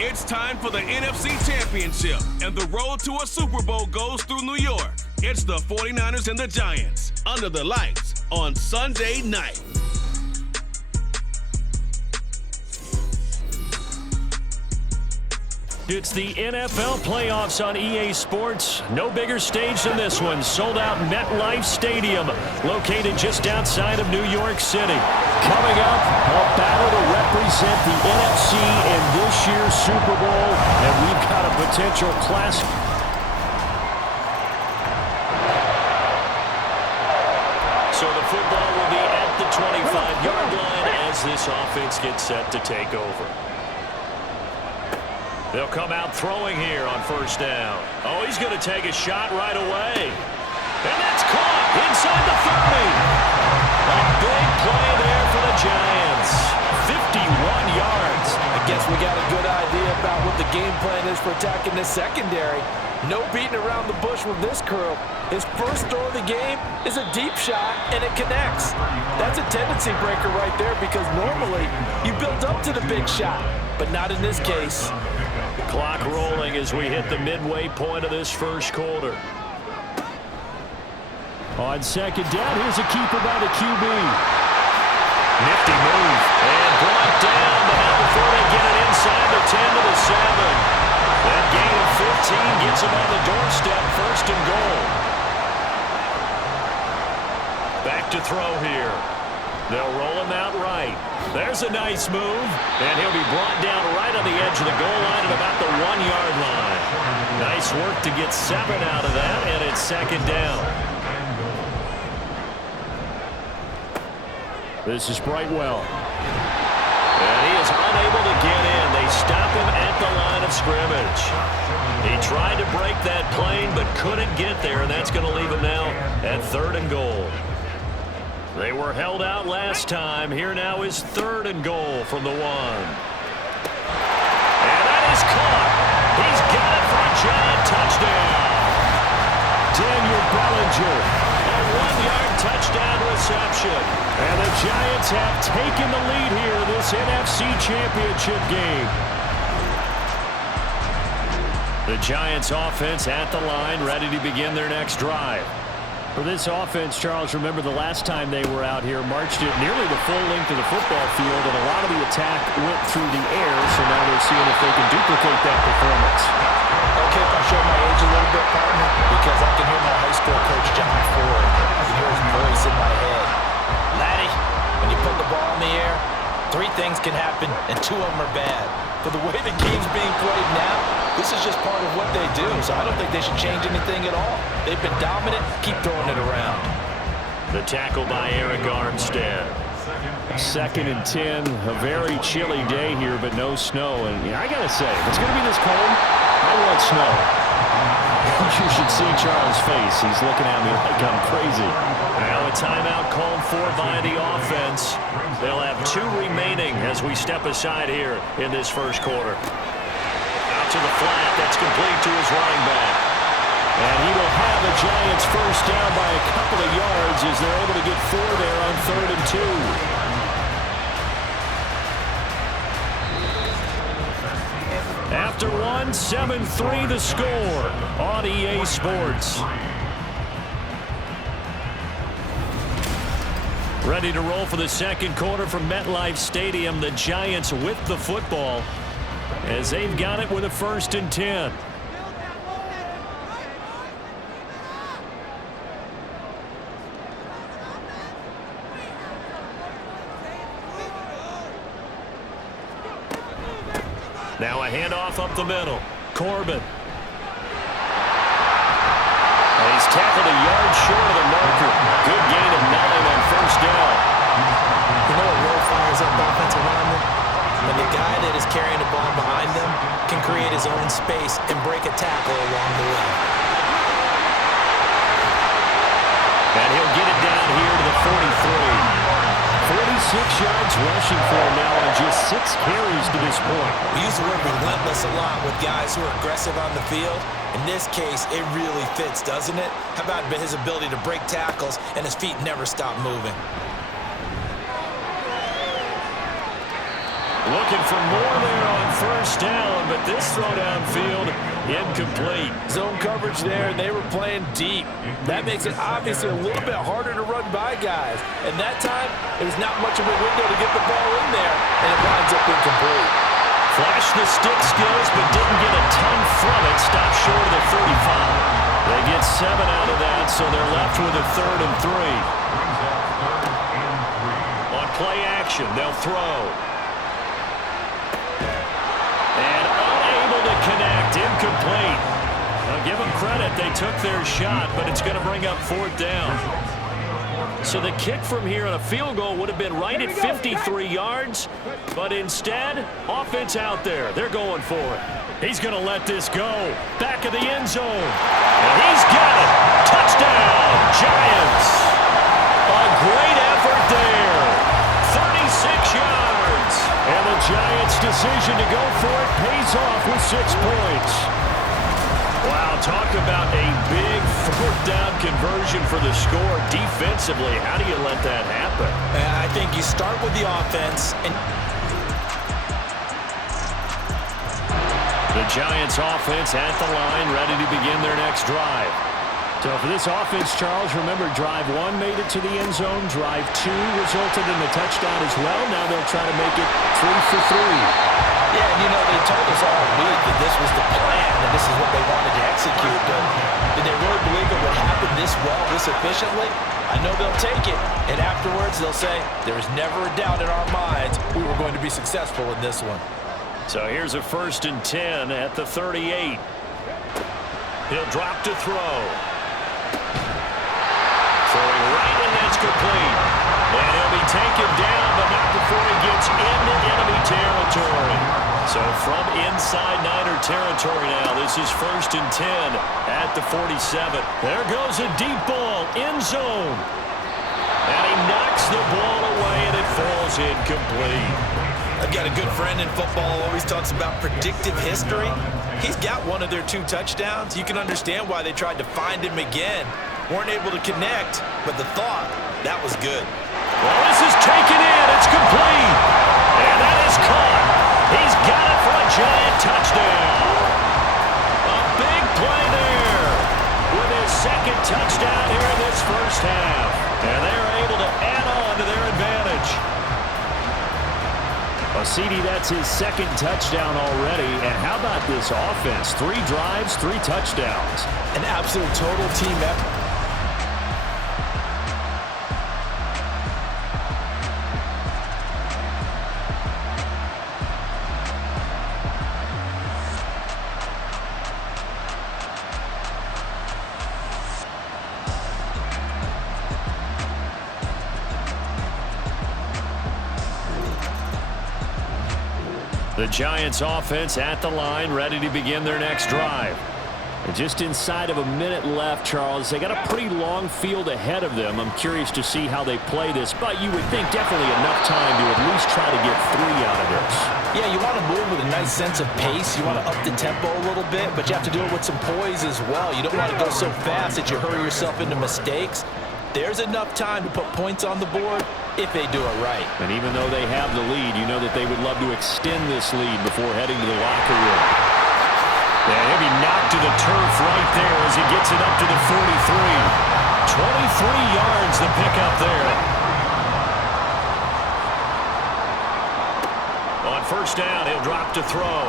It's time for the NFC Championship, and the road to a Super Bowl goes through New York. It's the 49ers and the Giants, under the lights on Sunday night. It's the NFL playoffs on EA Sports. No bigger stage than this one. Sold out MetLife Stadium, located just outside of New York City. Coming up, a battle to represent the NFC in this year's Super Bowl, and we've got a potential class. So the football will be at the 25-yard line as this offense gets set to take over. They'll come out throwing here on first down. Oh, he's going to take a shot right away. And that's caught inside the 30. A big play there for the Giants. 51 yards. I guess we got a good idea about what the game plan is for attacking this secondary. No beating around the bush with this curl. His first throw of the game is a deep shot, and it connects. That's a tendency breaker right there because normally you build up to the big shot, but not in this case. Clock rolling as we hit the midway point of this first quarter. On second down, here's a keeper by the QB. Nifty move. And brought down, but not before they get it inside the 10 to the 7. That gain of 15 gets them on the doorstep, first and goal. Back to throw here. They'll roll him out right. There's a nice move, and he'll be brought down right on the edge of the goal line at about the 1-yard line. Nice work to get 7 out of that, and it's second down. This is Brightwell. And he is unable to get in. They stop him at the line of scrimmage. He tried to break that plane, but couldn't get there, and that's going to leave him now at 3rd and goal. They were held out last time. Here now is 3rd and goal from the 1. And that is caught. He's got it for a giant touchdown. Daniel Bellinger, a 1-yard touchdown reception. And the Giants have taken the lead here in this NFC Championship game. The Giants offense at the line, ready to begin their next drive. For this offense, Charles, remember the last time they were out here, marched it nearly the full length of the football field, and a lot of the attack went through the air, so now they're seeing if they can duplicate that performance. Okay, if I show my age a little bit, partner, because I can hear my high school coach, John Ford. I can hear his voice in my head. Laddie, when you put the ball in the air, 3 things can happen, and 2 of them are bad. For the way the game's being played now, this is just part of what they do, so I don't think they should change anything at all. They've been dominant. Keep throwing it around. The tackle by Eric Armstead. 2nd and 10, a very chilly day here, but no snow. And I got to say, if it's going to be this cold, I want snow. You should see Charles' face. He's looking at me like I'm crazy. Now a timeout called for by the offense. They'll have 2 remaining as we step aside here in this first quarter. Out to the flat. That's complete to his running back. And he will have a Giants first down by a couple of yards as they're able to get 4 there on 3rd and 2. After 1, 7-3 the score on EA Sports. Ready to roll for the second quarter from MetLife Stadium. The Giants with the football as they've got it with a 1st and 10. Now a handoff up the middle. Corbin. And he's tackled a yard short of the marker. Good gain of 9 on first down. You know what really fires up offensive linemen? When the guy that is carrying the ball behind them can create his own space and break a tackle along the way. And he'll get it down here to the 43. 46 yards rushing for him now on just 6 carries to this point. We use the word relentless a lot with guys who are aggressive on the field. In this case, it really fits, doesn't it? How about his ability to break tackles and his feet never stop moving? Looking for more there on first down, but this throw downfield incomplete. Zone coverage there, and they were playing deep. That makes it obviously a little bit harder to run by guys. And that time, there was not much of a window to get the ball in there, and it winds up incomplete. Flashed the stick skills, but didn't get a ton from it. Stopped short of the 35. They get 7 out of that, so they're left with a 3rd and 3. On play action, they'll throw. And unable to connect, incomplete. Now give them credit, they took their shot, but it's going to bring up 4th down. So the kick from here on a field goal would have been right at 53 yards, but instead, offense out there. They're going for it. He's going to let this go. Back of the end zone. And he's got it. Touchdown, Giants. A great effort there. 36 yards. And the Giants' decision to go for it pays off with 6 points. Wow, talk about a big 4th down conversion for the score. Defensively, how do you let that happen? I think you start with the offense. And the Giants offense at the line, ready to begin their next drive. So for this offense, Charles, remember drive 1 made it to the end zone. Drive 2 resulted in the touchdown as well. Now they'll try to make it 3 for 3. yeah, you know, they told us all week that this was the plan and this is what they wanted to execute. But did they really believe it would happen this well, this efficiently? I know they'll take it, and afterwards they'll say, there was never a doubt in our minds we were going to be successful in this one. So here's a 1st and 10 at the 38. He'll drop to throw. Throwing right, and that's complete. And he'll be taken down, but not before he gets into enemy territory. So from inside Niner territory now, this is 1st and 10 at the 47. There goes a deep ball, end zone. And he knocks the ball away, and it falls incomplete. I've got a good friend in football, always talks about predictive history. He's got one of their 2 touchdowns. You can understand why they tried to find him again. Weren't able to connect, but the thought, that was good. Well, this is taken in. It's complete. And that is caught. He's got it for a Giant touchdown. A big play there with his 2nd touchdown here in this first half. And they're able to add on to their advantage. Well, CD, that's his 2nd touchdown already. And how about this offense? 3 drives, 3 touchdowns. An absolute total team effort. The Giants offense at the line, ready to begin their next drive. And just inside of a minute left, Charles. They got a pretty long field ahead of them. I'm curious to see how they play this, but you would think definitely enough time to at least try to get 3 out of this. Yeah, you want to move with a nice sense of pace. You want to up the tempo a little bit, but you have to do it with some poise as well. You don't want to go so fast that you hurry yourself into mistakes. There's enough time to put points on the board if they do it right. And even though they have the lead, you know that they would love to extend this lead before heading to the locker room. Yeah, he'll be knocked to the turf right there as he gets it up to the 43. 23 yards the pickup there. On 1st down, he'll drop to throw.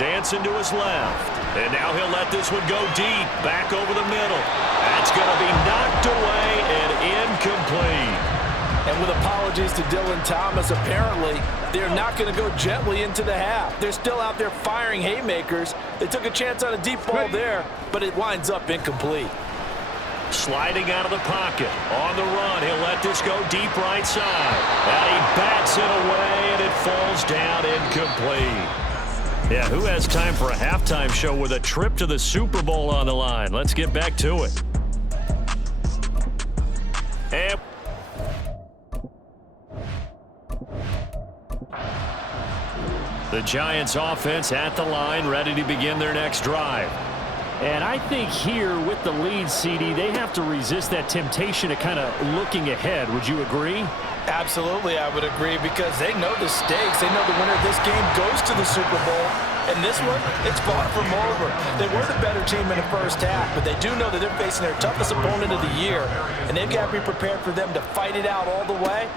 Dancing to his left. And now he'll let this one go deep, back over the middle. That's going to be knocked away and incomplete. And with apologies to Dylan Thomas, apparently they're not going to go gently into the half. They're still out there firing haymakers. They took a chance on a deep ball there, but it winds up incomplete. Sliding out of the pocket. On the run, he'll let this go deep right side. And he bats it away, and it falls down incomplete. Yeah, who has time for a halftime show with a trip to the Super Bowl on the line? Let's get back to it. And the Giants offense at the line, ready to begin their next drive. And I think here with the lead, CD, they have to resist that temptation of kind of looking ahead. Would you agree? Absolutely, I would agree, because they know the stakes. They know the winner of this game goes to the Super Bowl. And this one, it's far from over. They were the better team in the first half, but they do know that they're facing their toughest opponent of the year, and they've got to be prepared for them to fight it out all the way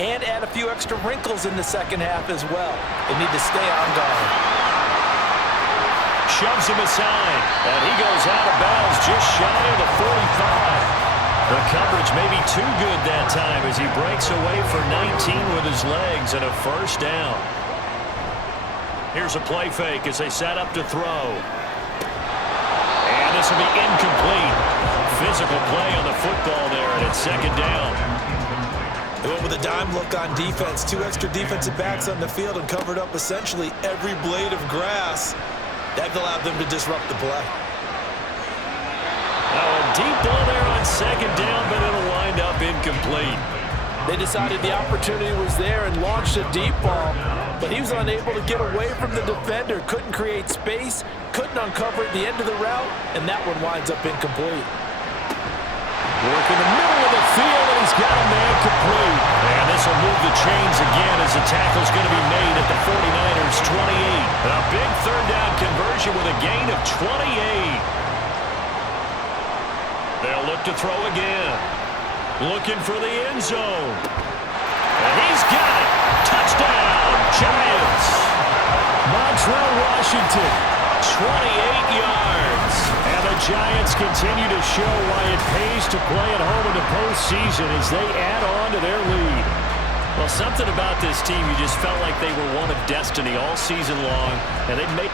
and add a few extra wrinkles in the second half as well. They need to stay on guard. Shoves him aside, and he goes out of bounds just shy of the 45. The coverage may be too good that time as he breaks away for 19 with his legs and a first down. Here's a play fake as they set up to throw. And this will be incomplete. Physical play on the football there, and it's second down. They went with a dime look on defense. 2 extra defensive backs on the field and covered up essentially every blade of grass. That allowed them to disrupt the play. Now a deep ball there on second down, but it'll wind up incomplete. They decided the opportunity was there and launched a deep ball, but he was unable to get away from the defender, couldn't create space, couldn't uncover at the end of the route, and that one winds up incomplete. Work in the middle of the field, and he's got a man complete. And this will move the chains again as the tackle's going to be made at the 49ers 28. And a big third down conversion with a gain of 28. They'll look to throw again. Looking for the end zone. And he's got it. Touchdown, Giants. Montrell Washington, 28 yards. And the Giants continue to show why it pays to play at home in the postseason as they add on to their lead. Well, something about this team, you just felt like they were one of destiny all season long, and they made...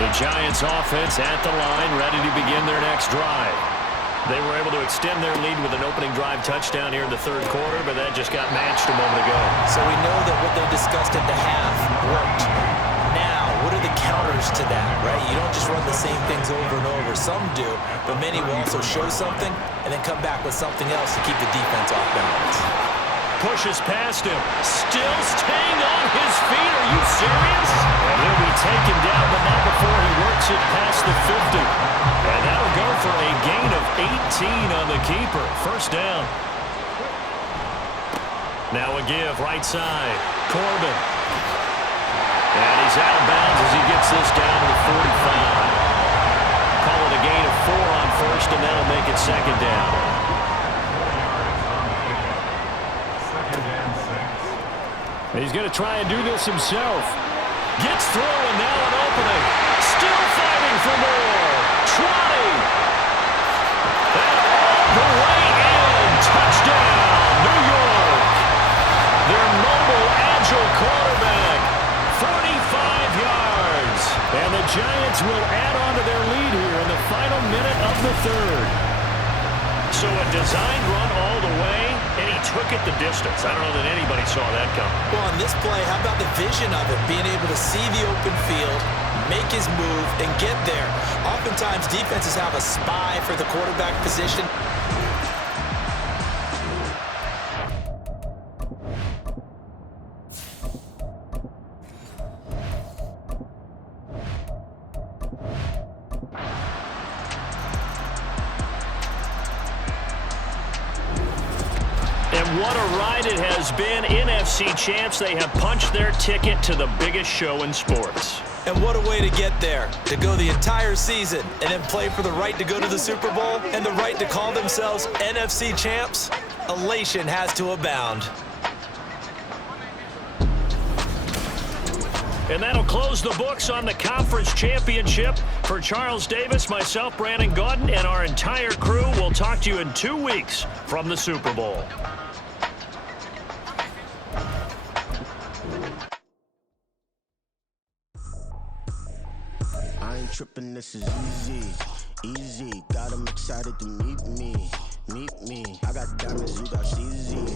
The Giants offense at the line, ready to begin their next drive. They were able to extend their lead with an opening drive touchdown here in the third quarter, but that just got matched a moment ago. So we know that what they discussed at the half worked. Now, what are the counters to that, right? You don't just run the same things over and over. Some do, but many will also show something and then come back with something else to keep the defense off balance. Pushes past him. Still staying on his feet. Are you serious? And he'll be taken down, but not before he works it past the 50. And that'll go for a gain of 18 on the keeper. First down. Now a give, right side. Corbin. And he's out of bounds as he gets this down to the 45. Call it a gain of 4 on first, and that'll make it second down. He's going to try and do this himself. Gets through, and now an opening. Still fighting for more. 20. And all the way in. Touchdown, New York. Their mobile, agile quarterback. 45 yards. And the Giants will add on to their lead here in the final minute of the third. So a designed run all the way, and he took it the distance. I don't know that anybody saw that coming. Well, on this play, how about the vision of it? Being able to see the open field, make his move, and get there. Oftentimes, defenses have a spy for the quarterback position. What a ride it has been. NFC champs, they have punched their ticket to the biggest show in sports. And what a way to get there, to go the entire season and then play for the right to go to the Super Bowl and the right to call themselves NFC champs. Elation has to abound. And that'll close the books on the conference championship. For Charles Davis, myself, Brandon Gaudin, and our entire crew, we'll talk to you in 2 weeks from the Super Bowl. I ain't tripping, this is easy. Got them excited to meet me. I got diamonds, you got CZ.